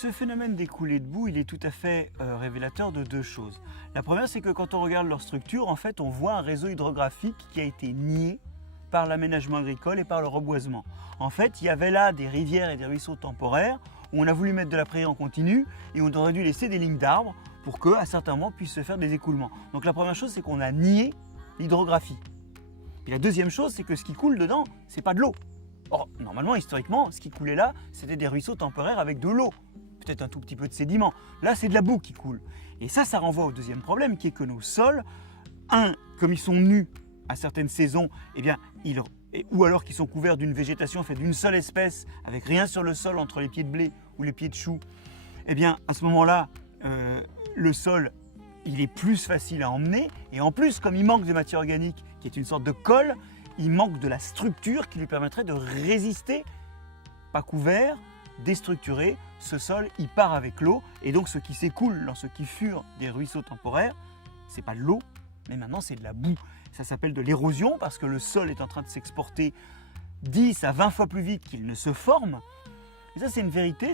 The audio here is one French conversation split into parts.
ce phénomène des coulées de boue, il est tout à fait révélateur de deux choses. La première, c'est que quand on regarde leur structure, en fait, on voit un réseau hydrographique qui a été nié par l'aménagement agricole et par le reboisement. En fait, il y avait là des rivières et des ruisseaux temporaires où on a voulu mettre de la prairie en continu et on aurait dû laisser des lignes d'arbres pour qu'à certains moments puissent se faire des écoulements. Donc la première chose, c'est qu'on a nié l'hydrographie. Puis la deuxième chose, c'est que ce qui coule dedans, c'est pas de l'eau. Or, normalement, historiquement, ce qui coulait là, c'était des ruisseaux temporaires avec de l'eau, peut-être un tout petit peu de sédiments. Là, c'est de la boue qui coule. Et ça renvoie au deuxième problème, qui est que nos sols, comme ils sont nus à certaines saisons, eh bien, ou alors qu'ils sont couverts d'une végétation faite d'une seule espèce, avec rien sur le sol entre les pieds de blé ou les pieds de chou, eh bien, à ce moment-là, le sol, il est plus facile à emmener. Et en plus, comme il manque de matière organique, qui est une sorte de colle, il manque de la structure qui lui permettrait de résister, pas couvert, déstructuré. Ce sol, il part avec l'eau. Et donc, ce qui s'écoule dans ce qui furent des ruisseaux temporaires, c'est pas de l'eau, mais maintenant, c'est de la boue. Ça s'appelle de l'érosion parce que le sol est en train de s'exporter 10 à 20 fois plus vite qu'il ne se forme. Et ça, c'est une vérité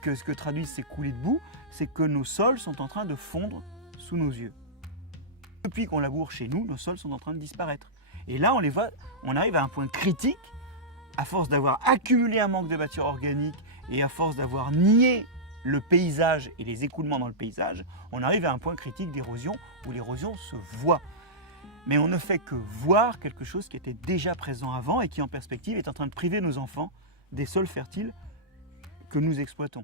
que ce que traduisent ces coulées de boue, c'est que nos sols sont en train de fondre sous nos yeux. Depuis qu'on laboure chez nous, nos sols sont en train de disparaître. Et là, on arrive à un point critique, à force d'avoir accumulé un manque de matière organique et à force d'avoir nié le paysage et les écoulements dans le paysage, on arrive à un point critique d'érosion où l'érosion se voit. Mais on ne fait que voir quelque chose qui était déjà présent avant et qui, en perspective, est en train de priver nos enfants des sols fertiles que nous exploitons.